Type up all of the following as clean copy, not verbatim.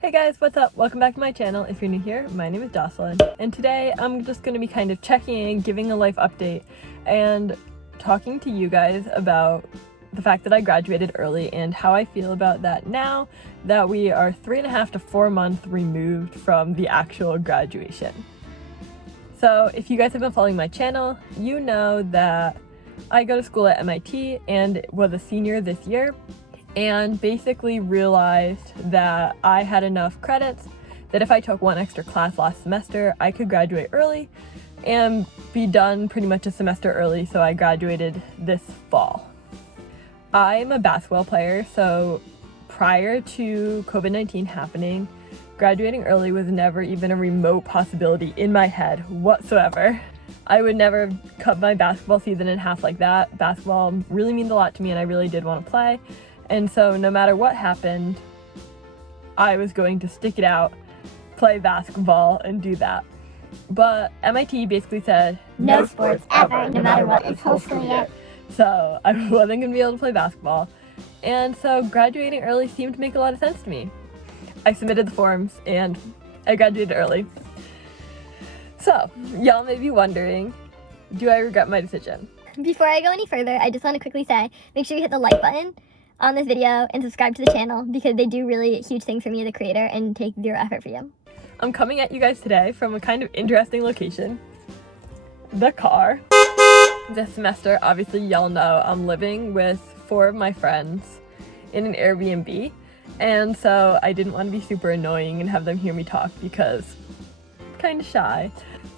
Hey guys, what's up? Welcome back to my channel. If you're new here, my name is Jocelyn, and today I'm just going to be kind of checking in, giving a life update, and talking to you guys about the fact that I graduated early and how I feel about that now that we are 3.5 to 4 months removed from the actual graduation. So if you guys have been following my channel, you know that I go to school at MIT and was a senior this year, and basically realized that I had enough credits that if I took one extra class last semester, I could graduate early and be done pretty much a semester early, so I graduated this fall. I'm a basketball player, so prior to COVID-19 happening, graduating early was never even a remote possibility in my head whatsoever. I would never cut my basketball season in half like that. Basketball really means a lot to me and I really did want to play. And so no matter what happened, I was going to stick it out, play basketball, and do that. But MIT basically said, no sports ever, no matter what, it's hopefully it. So I wasn't going to be able to play basketball. And so graduating early seemed to make a lot of sense to me. I submitted the forms and I graduated early. So y'all may be wondering, do I regret my decision? Before I go any further, I just want to quickly say, make sure you hit the like button on this video and subscribe to the channel because they do really huge things for me as a creator and take zero effort for you. I'm coming at you guys today from a kind of interesting location, the car. This semester, obviously y'all know, I'm living with 4 of my friends in an Airbnb, and so I didn't want to be super annoying and have them hear me talk because I'm kind of shy.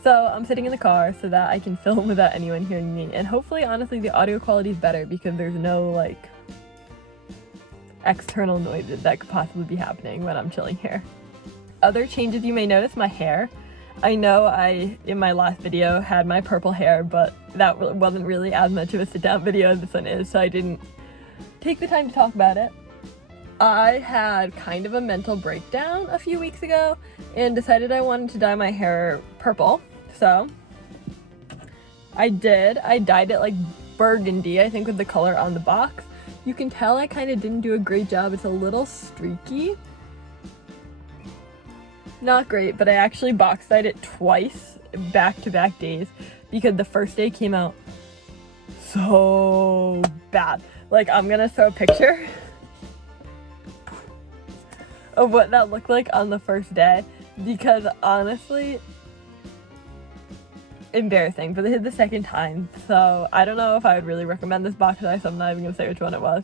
So I'm sitting in the car so that I can film without anyone hearing me, and hopefully, honestly, the audio quality is better because there's no external noises that could possibly be happening when I'm chilling here. Other changes you may notice: my hair. I know I, in my last video, had my purple hair, but that wasn't really as much of a sit-down video as this one is, so I didn't take the time to talk about it. I had kind of a mental breakdown a few weeks ago and decided I wanted to dye my hair purple, so I did. I dyed it like burgundy, I think, with the color on the box. You can tell I kind of didn't do a great job. It's a little streaky. Not great, but I actually box dyed it twice, back-to-back days, because the first day came out so bad. Like, I'm gonna throw a picture of what that looked like on the first day, because honestly, embarrassing. But this is the second time, so I don't know if I would really recommend this box dye, so I'm not even gonna say which one it was.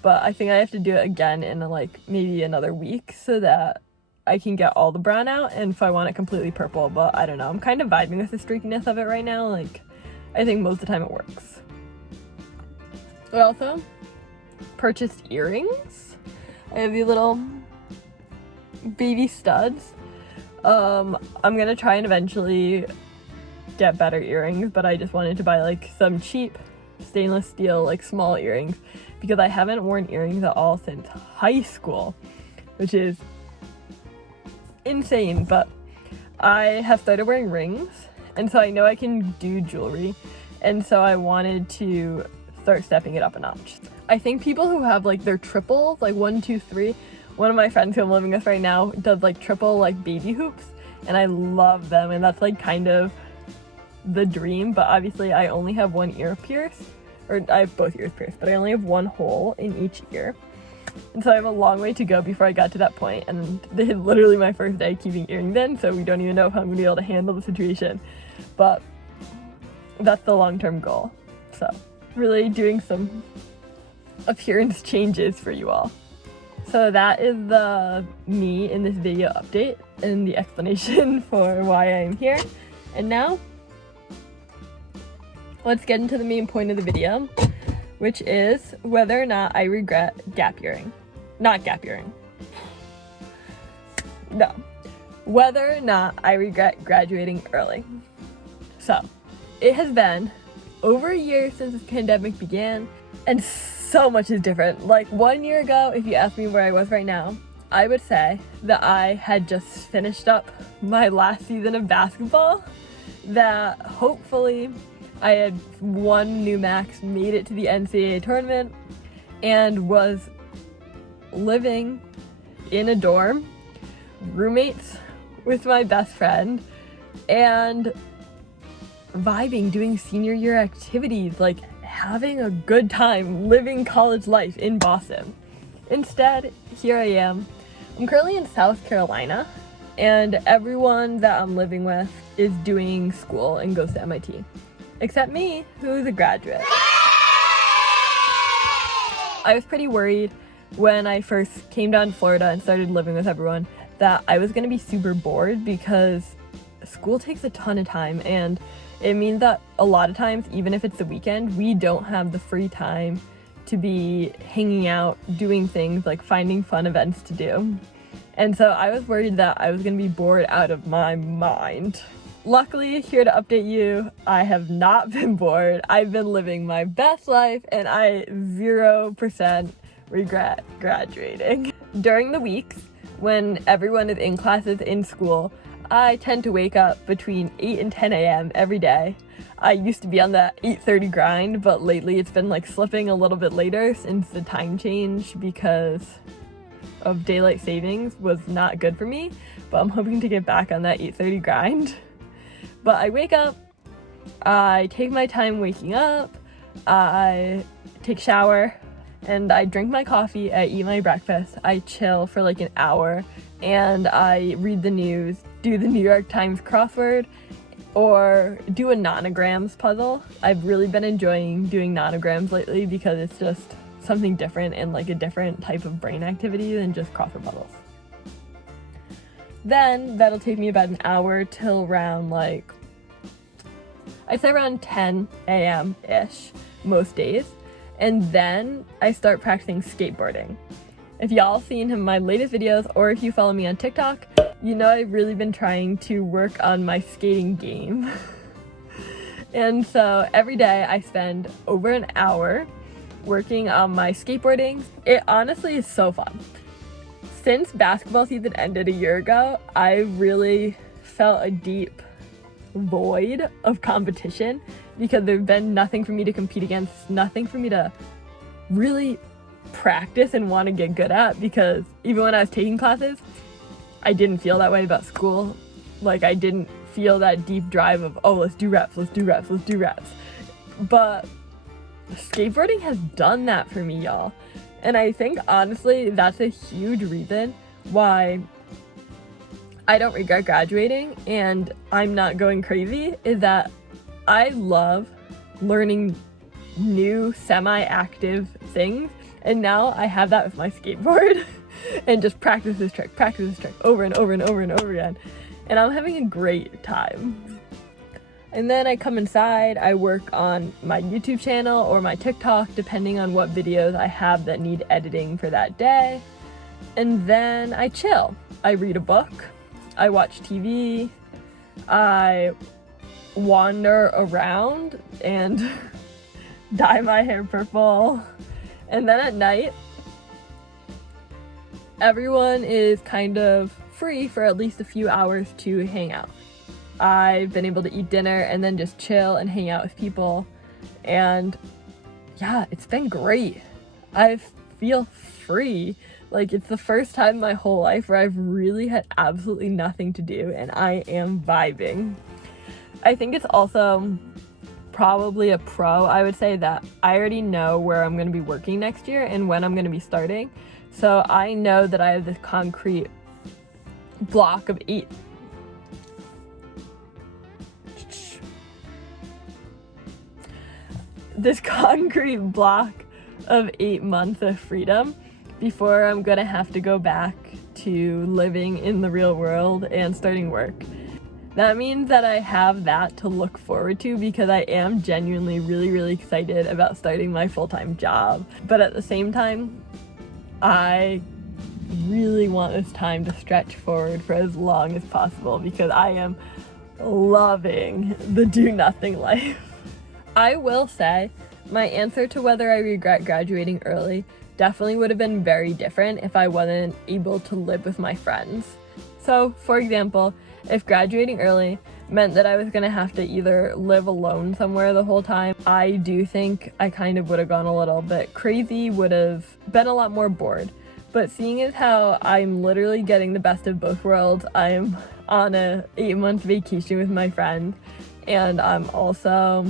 But I think I have to do it again in maybe another week so that I can get all the brown out, and if I want it completely purple. But I don't know, I'm kind of vibing with the streakiness of it right now. I think most of the time it works. I also purchased earrings. I have these little baby studs. I'm gonna try and eventually get better earrings, but I just wanted to buy some cheap stainless steel small earrings because I haven't worn earrings at all since high school, which is insane. But I have started wearing rings, and so I know I can do jewelry, and so I wanted to start stepping it up a notch. I think people who have their triples, 1, 2, 3, one of my friends who I'm living with right now does triple baby hoops, and I love them, and that's kind of the dream. But obviously I only have one ear pierced, or I have both ears pierced, but I only have one hole in each ear, and so I have a long way to go before I got to that point. And this is literally my first day keeping earrings in, so we don't even know if I'm gonna be able to handle the situation, but that's the long-term goal. So really doing some appearance changes for you all. So that is the me in this video update and the explanation for why I am here. And now let's get into the main point of the video, which is whether or not I regret whether or not I regret graduating early. So it has been over a year since this pandemic began, and so much is different. 1 year ago, if you asked me where I was right now, I would say that I had just finished up my last season of basketball, that hopefully I had won New Max, made it to the NCAA tournament, and was living in a dorm roommates with my best friend and vibing, doing senior year activities, like having a good time living college life in Boston. Instead, here I am. I'm currently in South Carolina, and everyone that I'm living with is doing school and goes to MIT, except me, who's a graduate. I was pretty worried when I first came down to Florida and started living with everyone that I was going to be super bored because school takes a ton of time, and it means that a lot of times, even if it's the weekend, we don't have the free time to be hanging out, doing things, like finding fun events to do. And so I was worried that I was going to be bored out of my mind. Luckily, here to update you, I have not been bored. I've been living my best life, and I 0% regret graduating. During the weeks when everyone is in classes in school, I tend to wake up between 8 and 10 a.m. every day. I used to be on the 8:30 grind, but lately it's been like slipping a little bit later since the time change because of daylight savings was not good for me, but I'm hoping to get back on that 8:30 grind. But I wake up, I take my time waking up, I take a shower, and I drink my coffee, I eat my breakfast, I chill for like an hour, and I read the news, do the New York Times crossword, or do a nanograms puzzle. I've really been enjoying doing nanograms lately because it's just something different and like a different type of brain activity than just crossword puzzles. Then that'll take me about an hour till around I'd say around 10 a.m.-ish most days. And then I start practicing skateboarding. If y'all seen my latest videos, or if you follow me on TikTok, you know I've really been trying to work on my skating game. And so every day I spend over an hour working on my skateboarding. It honestly is so fun. Since basketball season ended a year ago, I really felt a deep void of competition because there's been nothing for me to compete against, nothing for me to really practice and want to get good at, because even when I was taking classes, I didn't feel that way about school. Like, I didn't feel that deep drive of, oh, let's do reps, let's do reps, let's do reps. But skateboarding has done that for me, y'all. And I think, honestly, that's a huge reason why I don't regret graduating and I'm not going crazy, is that I love learning new semi-active things. And now I have that with my skateboard and just practice this trick over and over and over and over again. And I'm having a great time. And then I come inside, I work on my YouTube channel or my TikTok, depending on what videos I have that need editing for that day. And then I chill. I read a book, I watch TV, I wander around and dye my hair purple. And then at night, everyone is kind of free for at least a few hours to hang out. I've been able to eat dinner and then just chill and hang out with people. And yeah, it's been great. I feel free. Like, it's the first time in my whole life where I've really had absolutely nothing to do and I am vibing. I think it's also probably a pro. I would say that I already know where I'm going to be working next year and when I'm going to be starting. So I know that I have this concrete block of 8 months of freedom before I'm gonna have to go back to living in the real world and starting work. That means that I have that to look forward to, because I am genuinely really excited about starting my full-time job. But at the same time, I really want this time to stretch forward for as long as possible because I am loving the do-nothing life. I will say my answer to whether I regret graduating early definitely would have been very different if I wasn't able to live with my friends. So, for example, if graduating early meant that I was going to have to either live alone somewhere the whole time, I do think I kind of would have gone a little bit crazy, would have been a lot more bored. But seeing as how I'm literally getting the best of both worlds, I'm on a 8-month vacation with my friend, and I'm also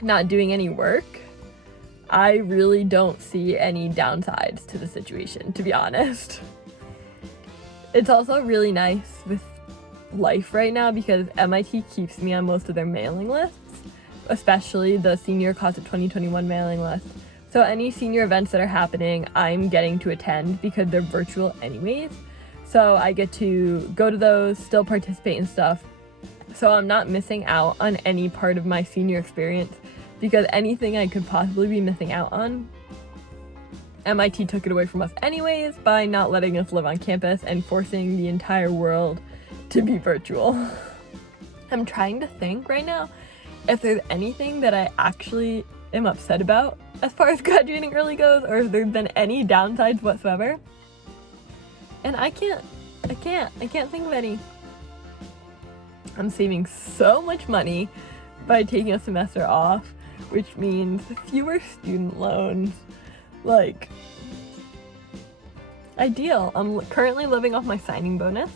not doing any work, I really don't see any downsides to the situation, to be honest. It's also really nice with life right now because MIT keeps me on most of their mailing lists, especially the senior class of 2021 mailing list. So any senior events that are happening, I'm getting to attend because they're virtual anyways. So I get to go to those, still participate in stuff. So I'm not missing out on any part of my senior experience, because anything I could possibly be missing out on, MIT took it away from us anyways by not letting us live on campus and forcing the entire world to be virtual. I'm trying to think right now if there's anything that I actually am upset about as far as graduating early goes, or if there's been any downsides whatsoever. And I can't think of any. I'm saving so much money by taking a semester off, which means fewer student loans. Like, ideal. I'm currently living off my signing bonus,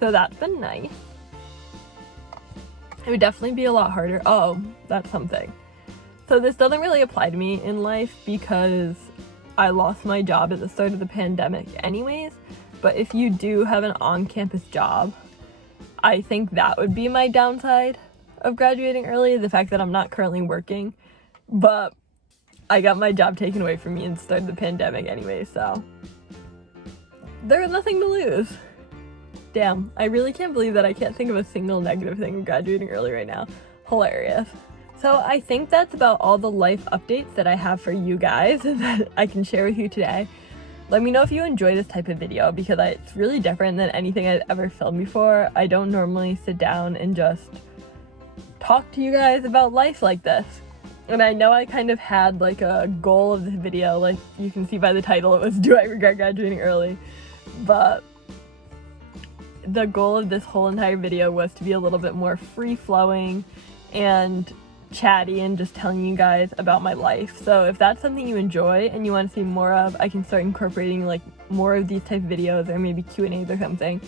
so that's been nice. It would definitely be a lot harder. Oh, that's something. So this doesn't really apply to me in life because I lost my job at the start of the pandemic anyways, but if you do have an on-campus job, I think that would be my downside of graduating early, the fact that I'm not currently working, but I got my job taken away from me and started the pandemic anyway, so there was nothing to lose. Damn, I really can't believe that I can't think of a single negative thing of graduating early right now. Hilarious. So I think that's about all the life updates that I have for you guys that I can share with you today. Let me know if you enjoy this type of video because it's really different than anything I've ever filmed before. I don't normally sit down and just talk to you guys about life like this. And I know I kind of had like a goal of this video, like you can see by the title, it was Do I Regret Graduating Early? But the goal of this whole entire video was to be a little bit more free-flowing and chatty and just telling you guys about my life. So if that's something you enjoy and you want to see more of, I can start incorporating like more of these type of videos or maybe Q&As or something.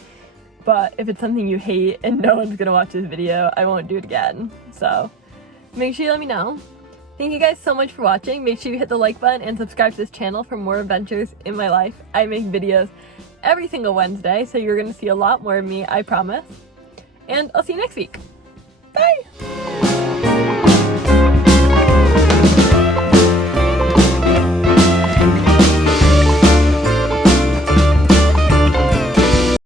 But if it's something you hate and no one's gonna watch this video, I won't do it again. So make sure you let me know. Thank you guys so much for watching. Make sure you hit the like button and subscribe to this channel for more adventures in my life. I make videos every single Wednesday, so you're gonna see a lot more of me, I promise. And I'll see you next week. Bye!